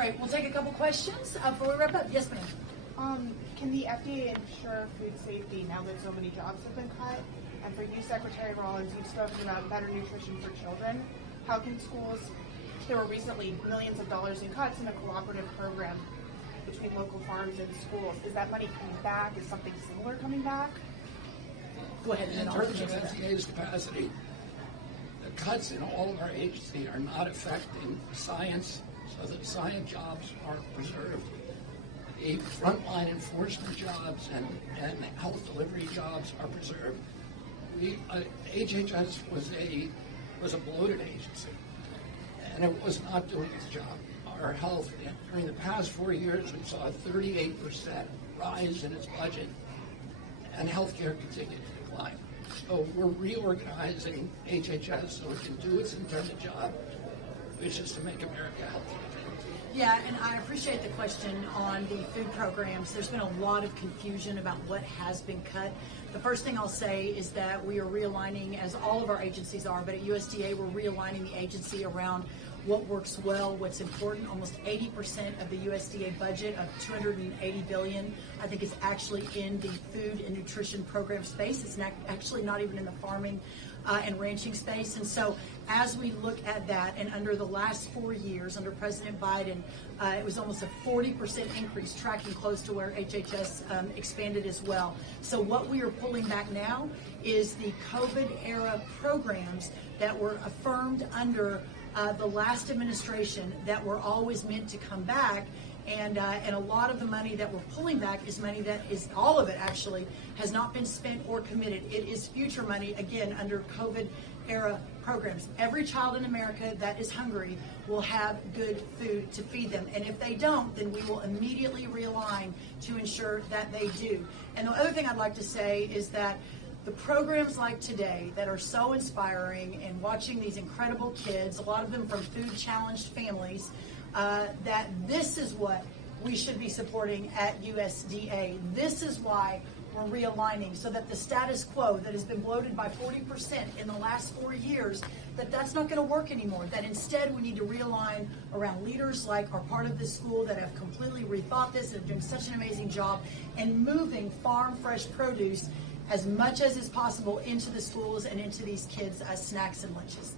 Great. We'll take a couple questions before we wrap up. Yes, ma'am. Can the FDA ensure food safety now that so many jobs have been cut? And for you, Secretary Rollins, you've spoken about better nutrition for children. How can schools, there were recently millions of dollars in cuts in a cooperative program between local farms and schools. Is that money coming back? Is something similar coming back? Go ahead. In terms of FDA's capacity, the cuts in all of our agencies are not affecting science, so that science jobs are preserved. The frontline enforcement jobs and health delivery jobs are preserved. HHS was a bloated agency, and it was not doing its job. Our health, during the past 4 years, we saw a 38% rise in its budget, and healthcare continued to decline. So we're reorganizing HHS so it can do its intended job, which is to make America healthier. Yeah, and I appreciate the question on the food programs. There's been a lot of confusion about what has been cut. The first thing I'll say is that we are realigning, as all of our agencies are, but at USDA we're realigning the agency around what works well, what's important. Almost 80% of the USDA budget of $280 billion, I think, is actually in the food and nutrition program space. It's actually not even in the farming and ranching space. And so as we look at that, and under the last 4 years, under President Biden, it was almost a 40% increase, tracking close to where HHS expanded as well. So what we are pulling back now is the COVID-era programs that were affirmed under the last administration that were always meant to come back. And a lot of the money that we're pulling back is money that is, all of it actually, has not been spent or committed. It is future money, again, under COVID-era programs. Every child in America that is hungry will have good food to feed them. And if they don't, then we will immediately realign to ensure that they do. And the other thing I'd like to say is that the programs like today that are so inspiring, and watching these incredible kids, a lot of them from food-challenged families, that this is what we should be supporting at USDA. This is why we're realigning, so that the status quo that has been bloated by 40% in the last 4 years, that's not going to work anymore. That instead we need to realign around leaders like are part of this school that have completely rethought this and are doing such an amazing job, and moving farm fresh produce as much as is possible into the schools and into these kids as snacks and lunches.